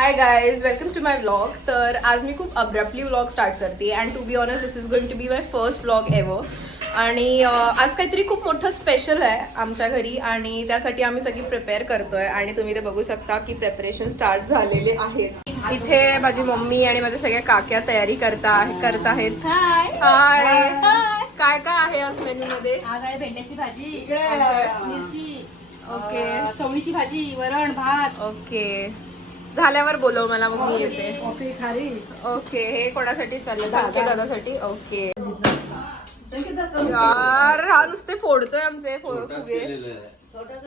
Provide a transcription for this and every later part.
High guys, welcome to my vlog. तर आज मी खूप अब्रप्टली व्लॉग स्टार्ट करते and to be honest this is going to be my first vlog ever. आणि आज काहीतरी खूप मोठं स्पेशल आहे आमच्या घरी आणि त्यासाठी आम्ही सगळी प्रिपेअर करतोय आणि तुम्ही ते बघू शकता की प्रिपरेशन स्टार्ट झालेले आहे. इथे माझी मम्मी आणि माझ्या सगळ्या काक्या तयारी करत आहेत. हाय, काय काय आहे आज मेनू मध्ये? आज आहे भेंड्याची भाजी, मिरची, ओके, चवळीची भाजी, वरण भात. ओके, झाल्यावर बोलव मला, मग मी येते. ओके खारी. ओके, हे कोणासाठी चाललं? संकेत दादासाठी. ओके यार, हा नुसते फोडतोय आमचे फुगे.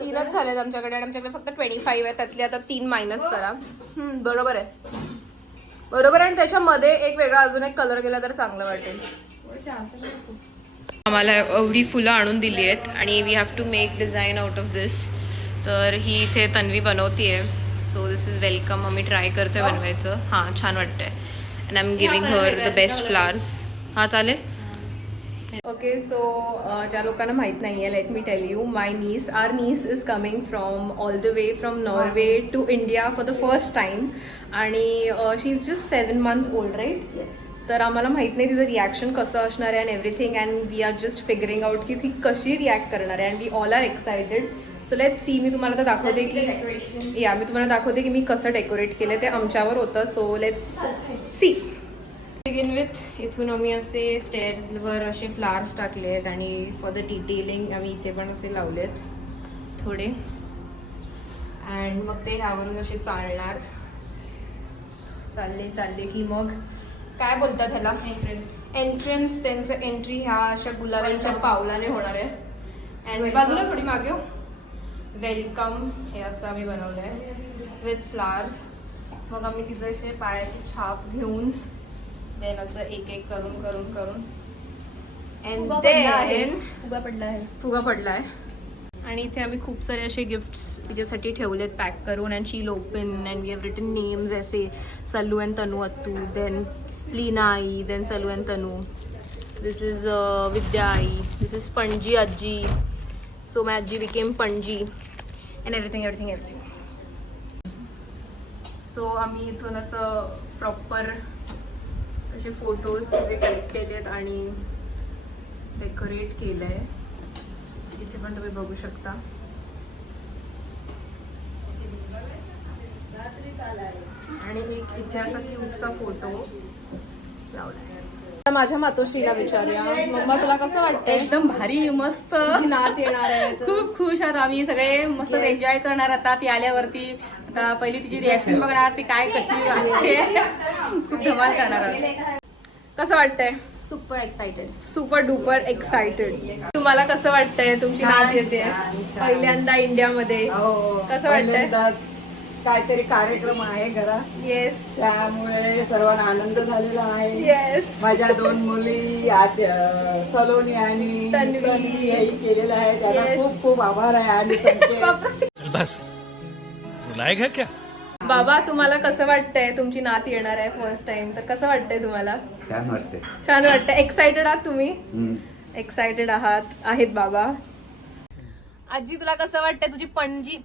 3च झालेत आमच्याकडे आणि आमच्याकडे फक्त 25 आहे. त्यातले आता 3 मायनस करा. बरोबर आहे, बरोबर आहे. आणि त्याच्यामध्ये एक वेगळा अजून एक कलर गेला तर चांगलं वाटेल. आम्हाला एवढी फुलं आणून दिली आहेत आणि we have to make design out of this. तर ही इथे तन्वी बनवतीये. So this is welcome. आम्ही ट्राय करतोय बनवायचं. हां, छान वाटतंय. And I am giving her the best flowers. हां, चालेल. ओके, सो ज्या लोकांना माहीत नाही आहे, let me tell you, our niece is coming from all the way from Norway to India for the first time. आणि she is just 7 months old, right? Yes. तर आम्हाला माहीत नाही तिचं रिॲक्शन कसं असणार आहे and everything, and we are just figuring out की ती कशी रिॲक्ट करणार आहे. And we all are excited. So let's see. मी तुम्हाला आता दाखवते की मी तुम्हाला दाखवते की मी कसं डेकोरेट केलं. ते आमच्यावर होतं. So let's C. Begin with, इथून आम्ही असे स्टेअर्सवर असे फ्लावर्स टाकले आहेत आणि फॉर द डिटेलिंग आम्ही इथे पण असे लावले आहेत थोडे. अँड मग ते ह्यावरून असे चालले की मग काय बोलतात ह्याला, एंट्रन्स. त्यांचं एंट्री ह्या अशा गुलाबांच्या पावलाने होणार आहे. अँड बाजूला थोडी मागे हो, वेलकम हे असं आम्ही बनवलं आहे विथ फ्लावर्स. मग आम्ही तिचं असे पायाची छाप घेऊन देन असं एक एक करून अँड देन फुगा पडला आहे. आणि इथे आम्ही खूप सारे असे गिफ्ट्स तिच्यासाठी ठेवलेत पॅक करून. And she open and we have written names ऐसे सल्लू अँड तनू अत्तू, देन लीना आई, then Sallu and Tanu. This is Vidya आई, दिस इज पणजी आजी. सो माय आजी बिकेम पणजी अँड एव्हरीथिंग. सो आम्ही इथून असं प्रॉपर असे फोटोज तिचे कलेक्ट केलेत आणि डेकोरेट केलं आहे. इथे पण तुम्ही बघू शकता. आणि मी इथे असा क्यूटचा फोटो लावलाय. माझ्या मातोश्रीला विचारूया, मम्मा तुला कसं वाटतं? एकदम भारी, मस्त. नात येणार आहे. खूप खुश आहोत आम्ही सगळे. मस्त एन्जॉय करणार आता ती आल्यावरती. आता पहिली तिची रिॲक्शन बघणार, ती काय कशी वाटते. खूप धमाल करणार आहोत. कसं वाटतंय? Super duper excited. तुम्हाला कसं वाटतंय? तुमची नात येते पहिल्यांदा इंडियामध्ये. कसं वाटतंय? काहीतरी कार्यक्रम आहे घरात. येस, त्यामुळे सर्वांना आनंद झालेला आहे. येस. माझ्या 2 मुली सलोनी आणि तन्वी हे केलेलं आहे. त्यांना Yes. खूप खूप आभार आहे. आणि संकेत बस रुलाएगा क्या? बाबा, तुम्हाला कसं वाटतंय? तुमची नात येणार आहे फर्स्ट टाइम, तर कसं वाटतंय तुम्हाला? छान वाटते. छान वाटतंय. एक्साइटेड आहात तुम्ही? एक्साइटेड आहेत बाबा. आजी, तुला कसं वाटतंय? तुझी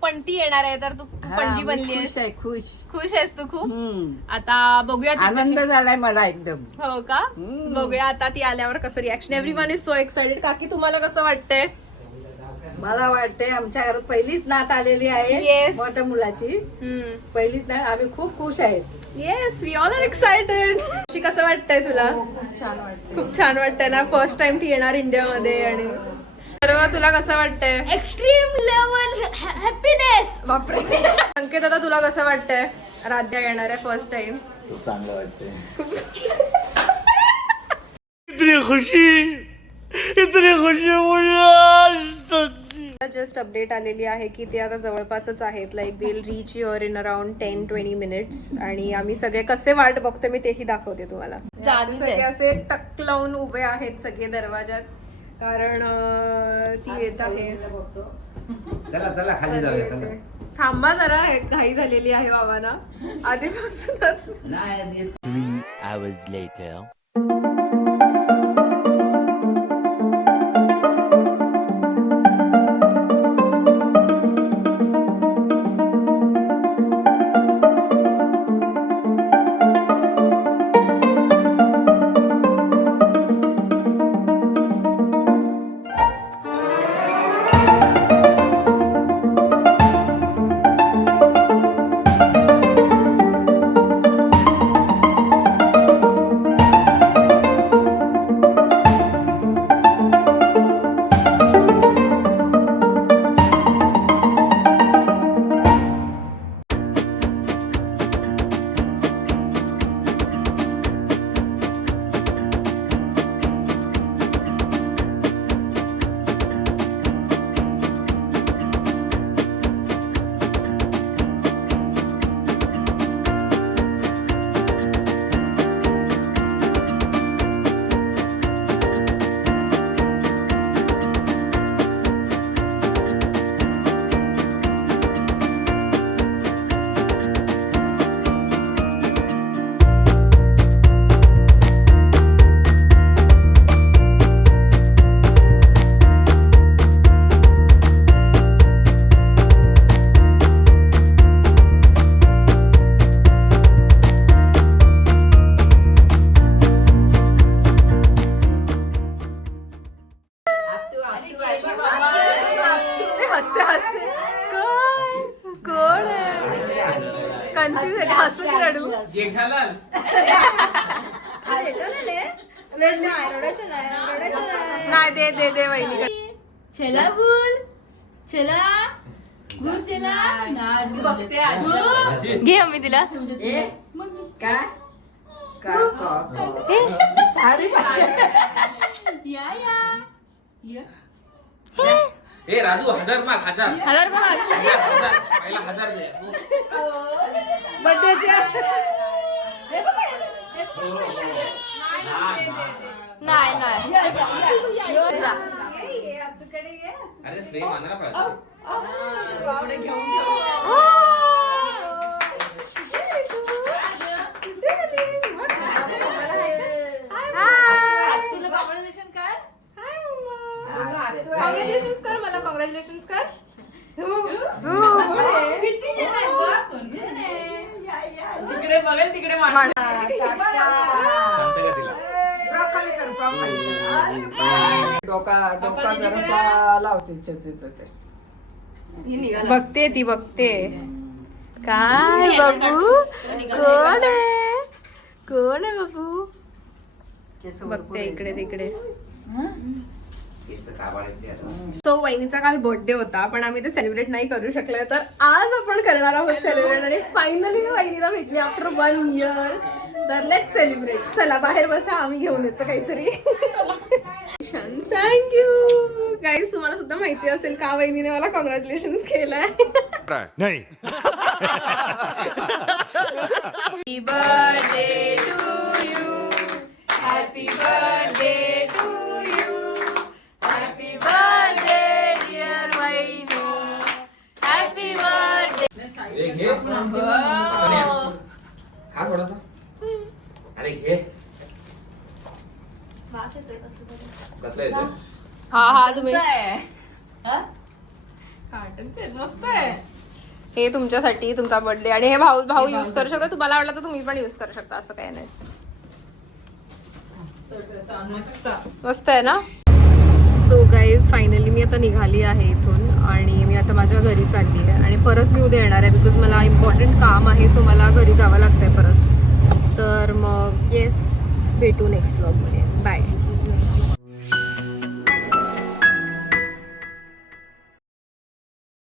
पणती येणार आहे, तर तू पणजी बनली आहेस. खुश आहेस तू खूप? आता बघूया ती आनंद कशी- झालाय मला एकदम. हो का? बघूया आता ती आल्यावर कसं reaction. Everyone is so excited. काकी, तुम्हाला कसं वाटतंय? मला वाटते आमच्या घरात पहिलीच नात आलेली आहे. Yes. मोठ्या मुलाची पहिलीच नात. आम्ही खूप खुश आहेत. Yes, we all are excited. कसं वाटतंय तुला? खूप छान वाटतंय ना? फर्स्ट टाइम ती येणार इंडियामध्ये. आणि सर्व तुला कसं वाटतंय? Extreme level happiness. बापरे. संकेत, आता तुला कसं वाटतंय? राध्या येणार आहे फर्स्ट टाइम. खूप चांगलं वाटतंय. इतनी खुशी मुझे. जस्ट अपडेट आलेली आहे की ते आता जवळपासच आहेत. Like they will reach your in around 10-20 minutes. आणि आम्ही सगळे कसे वाट बघतो मी तेही दाखवते तुम्हाला. सगळे असे टक लावून उभे आहेत सगळे दरवाजात, कारण ती येत आहे. चला खाली जाऊया. थांबा जरा, घाई झालेली आहे बाबांना आधीपासूनच. 3 hours later. हसते कोण आहे कन्फ्युज हसू की रडू जेठालाल नाही दे दे दे वहिनी चला बोल चला बोल चला बघते घे आम्ही तिला काय साडी पाहिजे या या ए राजू 1000 माग 1000 हजार बघ पहिला 1000 दे नाही नाही अरे फ्रेम आणायला पाहिजे तुला कॉंग्रॅच्युलेशन कर कॉंग्रॅच्युलेशन कर मला कॉंग्रॅच्युलेशन कर किती जण आहेत बघ, कोण कोण आहे? जिकडे बघेल तिकडे माणसं. सांगते का तिला डोका जरासा लावते ते बघते ती बघते काय बाबू कोण आहे कोण आहे बाबू बघते इकडे तिकडे सो वहिनीचा काल बर्थडे होता पण आम्ही ते सेलिब्रेट नाही करू शकलो तर आज आपण करणार आहोत सेलिब्रेट आणि फायनली वहिनीला भेटली आफ्टर 1 इयर तर लेट्स सेलिब्रेट चला बाहेर बसा आम्ही घेऊन येतो काहीतरी थँक्यू गाईज तुम्हाला सुद्धा माहिती असेल का वहिनीने मला कॉंग्रॅच्युलेशन केलंय नहीं happy birthday to you happy birthday to you happy birthday dear वहिनी हॅपी बर्थडे ए घे खा थोडासा अरे घे कसला येतोय हा हा तुम्ही मस्त आहे हे तुमच्यासाठी तुमचा बर्थडे आणि हे भाऊ भाऊ यूज करू शकता तुम्हाला आवडला तर तुम्ही पण यूज करू शकता असं काही नाही मस्त आहे ना सो गाईज फायनली मी आता निघाली आहे इथून आणि मी आता माझ्या घरी चालली आहे आणि परत मी उद्या येणार आहे बिकॉज मला इम्पॉर्टंट काम आहे सो मला घरी जावं लागतंय परत तर मग येस भेटू नेक्स्ट व्लॉगमध्ये बाय